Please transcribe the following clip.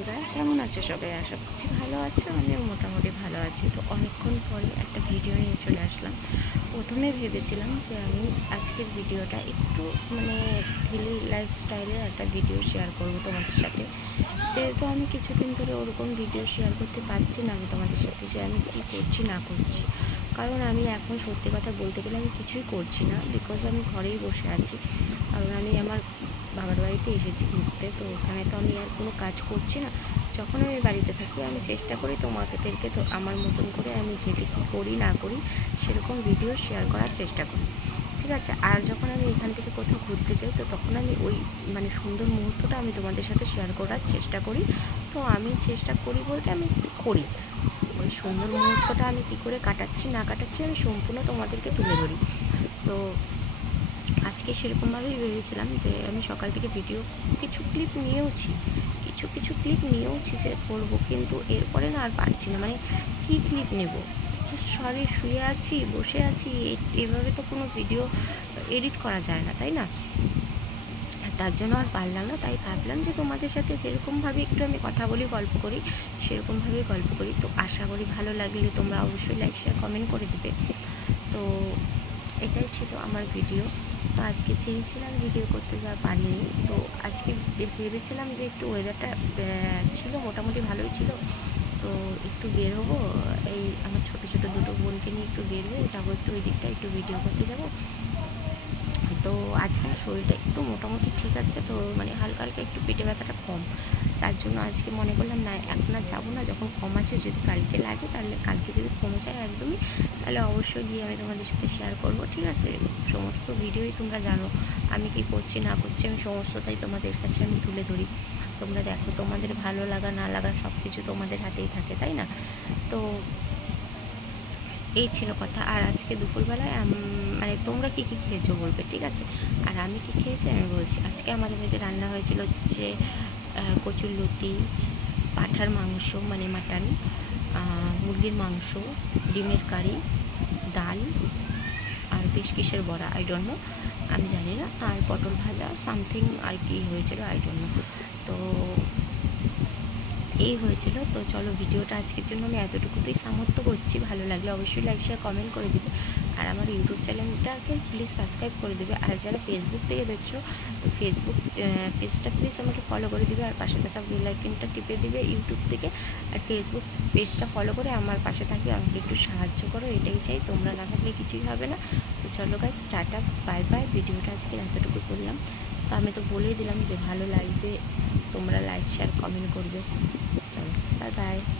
বন্ধুরা, কেমন আছো সবাই? আশা করছি ভালো আছে, আমিও মোটামুটি ভালো আছি। তো অনেকক্ষণ পরে একটা ভিডিও নিয়ে চলে আসলাম। প্রথমে ভেবেছিলাম যে আমি আজকের ভিডিওটা একটু মানে ডেলি লাইফস্টাইলের একটা ভিডিও শেয়ার করব তোমাদের সাথে। যেহেতু আমি কিছুদিন ধরে ওরকম ভিডিও শেয়ার করতে পারছি না আমি তোমাদের সাথে যে আমি কী করছি, না করছি। কারণ আমি এখন সত্যি কথা বলতে গেলে আমি কিছুই করছি না বিকজ আমি ঘরেই বসে আছি। কারণ আমি আমার বাবার বাড়িতে এসেছি ঘুরতে, তো ওখানে তো আমি আর কোনো কাজ করছি না। যখন আমি বাড়িতে থাকি, আমি চেষ্টা করি তোমাদেরকে তো আমার মতন করে আমি কী করি, না করি, সেরকম ভিডিও শেয়ার করার চেষ্টা করি। ঠিক আছে? আর যখন আমি এখান থেকে কোথাও ঘুরতে যাই, তো তখন আমি ওই মানে সুন্দর মুহূর্তটা আমি তোমাদের সাথে শেয়ার করার চেষ্টা করি। তো আমি চেষ্টা করি বলতে আমি করি? ওই সুন্দর মুহূর্তটা আমি কী করে কাটাচ্ছি, না কাটাচ্ছি আমি সম্পূর্ণ তোমাদেরকে তুলে ধরি। তো আজকে সেরকমভাবেই ভেবেছিলাম যে আমি সকাল থেকে ভিডিও কিছু ক্লিপ নিয়েওছি, কিছু কিছু ক্লিপ নিয়েওছি যে করব, কিন্তু এরপরে না আর পারছি না। মানে কী ক্লিপ নেব? সরি শুয়ে আছি, বসে আছি এভাবে তো কোনো ভিডিও এডিট করা যায় না, তাই না? তার জন্য আর পারলাম না, তাই ভাবলাম যে তোমাদের সাথে যেরকমভাবে একটু আমি কথা বলি, গল্প করি, সেরকমভাবেই গল্প করি। তো আশা করি ভালো লাগলে তোমরা অবশ্যই লাইক শেয়ার কমেন্ট করে দেবে। তো এটাই ছিল আমার ভিডিও তো আজকে চেয়েছিলাম ভিডিও করতে যা পারিনি তো আজকে ভেবেছিলাম যে একটু ওয়েদারটা ছিল, মোটামুটি ভালোই ছিল। তো একটু বের হব, এই আমার ছোটো ছোটো দুটো বোনকে নিয়ে একটু বের হয়ে যাব, একটু ওই দিকটা একটু ভিডিও করতে যাব। তো আজকে শরীরটা একটু মোটামুটি ঠিক আছে তো মানে হালকা হালকা একটু পেটে ব্যথাটা কম। তার জন্য আজকে মনে করলাম, না, এখন আর যাব না, যখন কম আছে যদি কালকে লাগে, তাহলে কালকে যদি কমে যায় একদমই, তাহলে অবশ্যই গিয়ে আমি তোমাদের সাথে শেয়ার করব, ঠিক আছে? সমস্ত ভিডিওই তোমরা জানো, আমি কি করছি, না করছি, আমি সমস্তটাই তোমাদের কাছে আমি তুলে ধরি। তোমরা দেখো, তোমাদের ভালো লাগা, না লাগা সব কিছু তোমাদের হাতেই থাকে, তাই না? তো এই ছিল কথা। আর আজকে দুপুরবেলায় মানে তোমরা কি কি খেয়েছো বলবে, ঠিক আছে? আর আমি কি খেয়েছি আমি বলছি, আজকে আমাদের বাড়িতে রান্না হয়েছিল হচ্ছে কচুর লতি, পাঠার মাংস মানে মাটন মুরগির মাংস, ডিমের কারি, ডাল আর বেশ কিসের বড়া আই ডোন্ট নো আমি জানি না। আর পটল ভাজা সামথিং আর কি হয়েছিল আই ডোন্ট নো তো এই হয়েছিল। তো চলো ভিডিওটা আজকের জন্য আমি এতটুকুতেই সামর্থ্য করছি। ভালো লাগলে অবশ্যই লাইক শেয়ার কমেন্ট করে দেবে। আর আমার ইউটিউব চ্যানেলটাকে প্লিজ সাবস্ক্রাইব করে দেবে। আর যারা ফেসবুক থেকে দেখছ, তো ফেসবুক পেজটা প্লিজ আমাকে ফলো করে দিবে। আর পাশে থাকা বেল টিপে দিবে ইউটিউব থেকে। আর ফেসবুক পেজটা ফলো করে আমার পাশে থাকবে আমাকে একটু সাহায্য করো, এটাই চাই। তোমরা না থাকলে কিছুই হবে না। তো চলো গাছ আপ বাই বাই ভিডিওটা আজকে এতটুকু করলাম। তো আমি তো বলেই দিলাম যে ভালো লাগবে, তোমরা লাইক শেয়ার কমেন্ট করবে। চলো বাই বাই